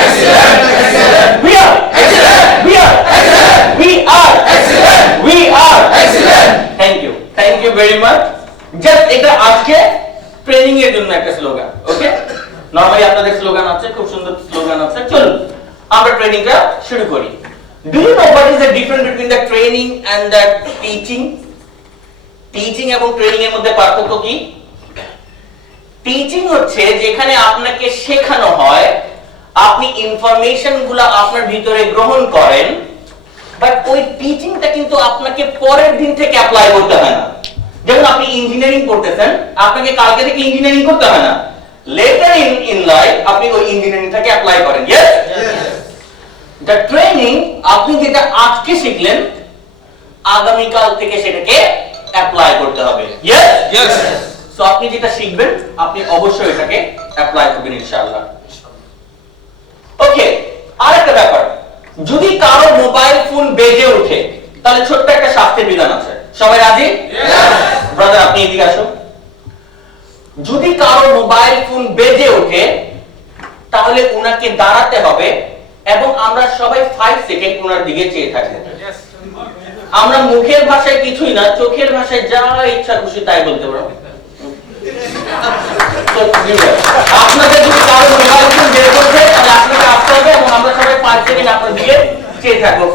excellent. We are excellent. We are excellent. We are excellent. We are excellent. Thank you very much. Just এটা আজকে training এর জন্য একটা slogan, ওকে? Normally আপনাদের slogan আছে, খুব সুন্দর স্লোগান আছে। চলুন আমরা ট্রেনিংটা শুরু করি। Do you know what is the difference between the training and the teaching? Teaching এবং ট্রেনিং এর মধ্যে পার্থক্য কি? টিচিং হচ্ছে যেখানে আপনাকে শেখানো হয়, আপনি ইনফরমেশন গুলো আপনার ভিতরে গ্রহণ করেন, বাট ওই টিচিংটা কিন্তু আপনাকে পরের দিন থেকে অ্যাপ্লাই করতে হয় না। যেমন আপনি ইঞ্জিনিয়ারিং করতেছেন, আপনাকে কালকে থেকে ইঞ্জিনিয়ারিং করতে হয় না, লেটার ইন লাইফ আপনি ওই ইঞ্জিনিয়ারিংটাকে অ্যাপ্লাই করেন। ইয়েস, দ্য ট্রেনিং আপনি যেটা আজকে শিখলেন, আগামী কাল থেকে সেটাকে অ্যাপ্লাই করতে হবে। Yes, Yes. সো আপনি যেটা শিখবেন আপনি অবশ্যই এটাকে অ্যাপ্লাই করবেন ইনশাআল্লাহ। ওকে, আরেকটা ব্যাপার, যদি কারো মোবাইল ফোন বেজে ওঠে তাহলে ছোট্ট একটা শাস্তির বিধান আছে। সবাই রাজি? ব্রাদার আপনি এদিকে আসুন। যদি কারো মোবাইল ফোন বেজে ওঠে তাহলে উনাকে দাঁড়াতে হবে এবং আমরা সবাই 5 সেকেন্ড উনার দিকে চেয়ে থাকবো। আমরা মুখের ভাষায় কিছুই না, চোখের ভাষায় যা ইচ্ছা খুশি তাই বলতে পারো। আপনাদের যদি কারো মোবাইল ফোন বের করছে তাহলে আপনাকে আসতে হবে এবং আমরা সবাই 5 সেকেন্ড আপনার দিকে চেয়ে থাকবো।